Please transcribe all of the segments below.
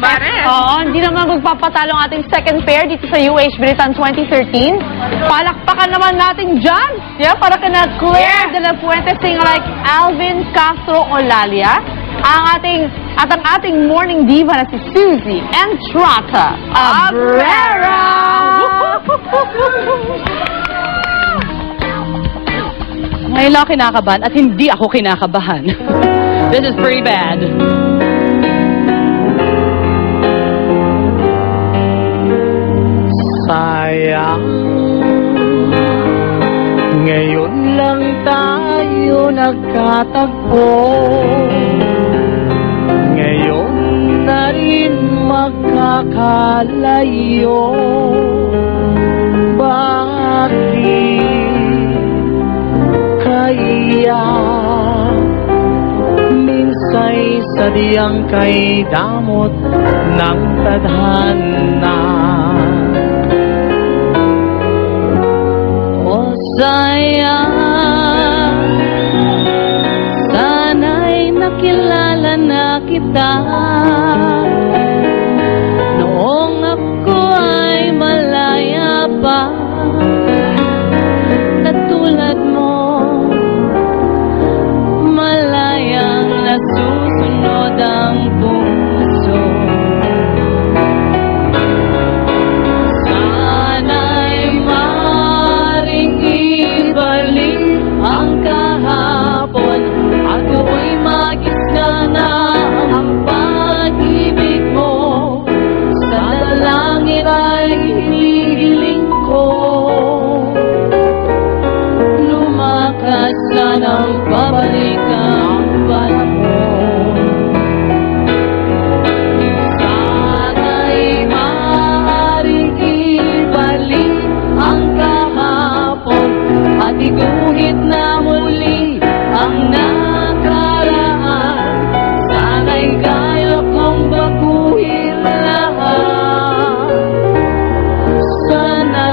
Pare. Oo, hindi naman magpapatalo ang ating second pair dito sa UH Britain 2013. Palakpakan naman natin dyan. Yeah, para kina Claire de la Fuente, sing like Alvin Castro Olalia. At ang ating morning diva na si Suzy Entrata Abrera. Ngayon lang kinakabahan at hindi ako kinakabahan. This is pretty bad. Sayang, ngayon lang tayo nagkatagpo. Ngayon na rin magkakalayo. Kaya minsay sadyang kay damot ng tadhana. O sayang, sana'y nakilala na kita noong ako ay malaya pa.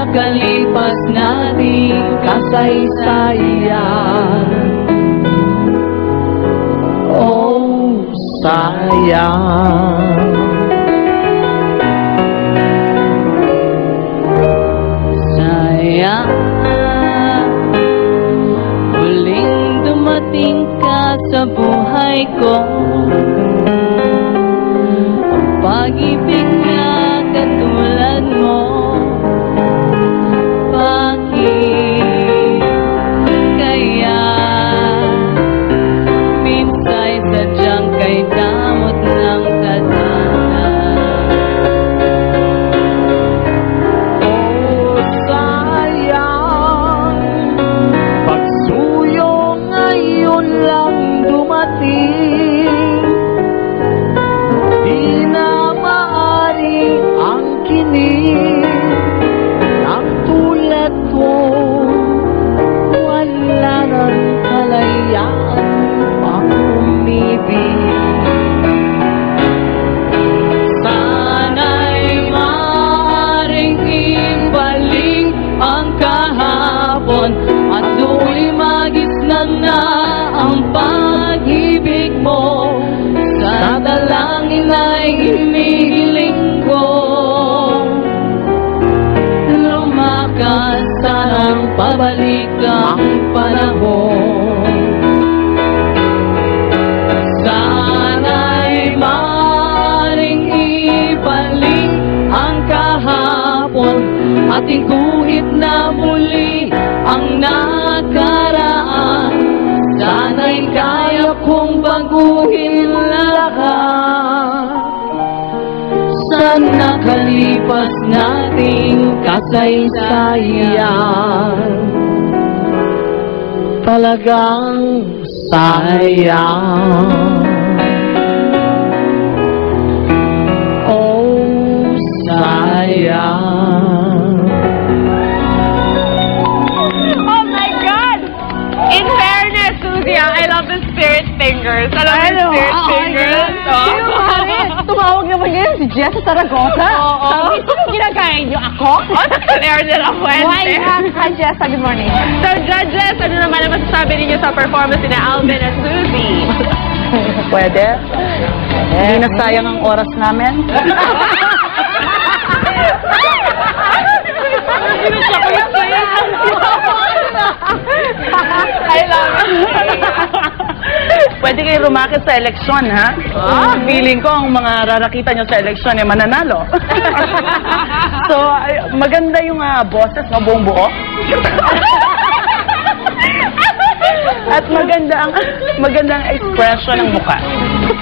Kalipas nating kasaysayan. Oh, sayang. Sayang, huling dumating ka sa buhay ko. Pag-ibig na katulad mo. Pabalik ang panahon. Sana'y maaaring ibalik ang kahapon at iguhit na muli ang nakaraan. Sana'y kaya kong baguhin lahat sa nakalipas nating kasaysayan. Talagang sayang. Oh, sayang. Oh my God! In fairness, Suzy, I love the spirit fingers. I love the spirit fingers. Tumawag na naman ngayon si Jessa Zaragoza. Oo. Sino ginagaya niyo ako? Claire de la Fuente. Why not? Hi, Jessa. Good morning. So, judges, ano naman ang masasabi ninyo sa performance ni Alvin at Suzy? Pwede? Hindi na sayang ang oras namin. I love it. Pwede kayo rumakit sa eleksyon, ha? Feeling ko ang mga rarakita nyo sa eleksyon ay mananalo. So, maganda yung boses na buong buo. At magandang expression ng mukha.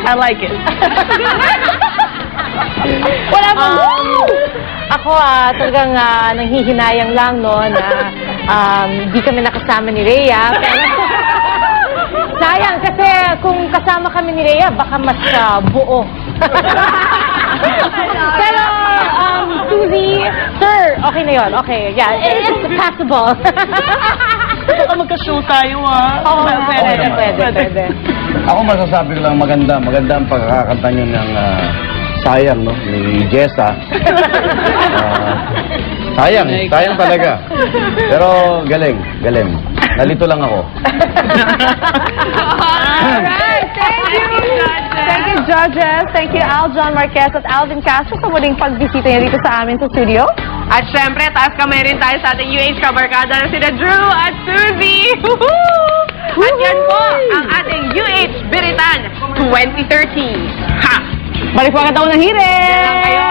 I like it. Wala pa Ako talagang nanghihinayang lang no na di kami nakasama ni Rhea. Pero sayang kasi kung kasama kami ni Rhea baka mas buo. Pero Suzy, sir, okay na yun. Okay, yeah, it's passable. Baka magka-show tayo, ha? Oo, Okay pwede. Ako masasabi ko lang maganda ang pagkakanta nyo ng Sayang, no? Ni Jessa. Sayang talaga. Pero galing. Nalito lang ako. Alright, thank you. Thank you, judges. Thank you, Aljon Marquez at Alvin Castro sa muling pagbisita niya dito sa amin sa studio. At syempre, taas kamay rin tayo sa ating UH kabarkada na sina Drew at Suzy. Woohoo! At yan po ang ating UH Biritan 2013. Ha! Balik po ang katawang ng hirit! Yan lang kayo.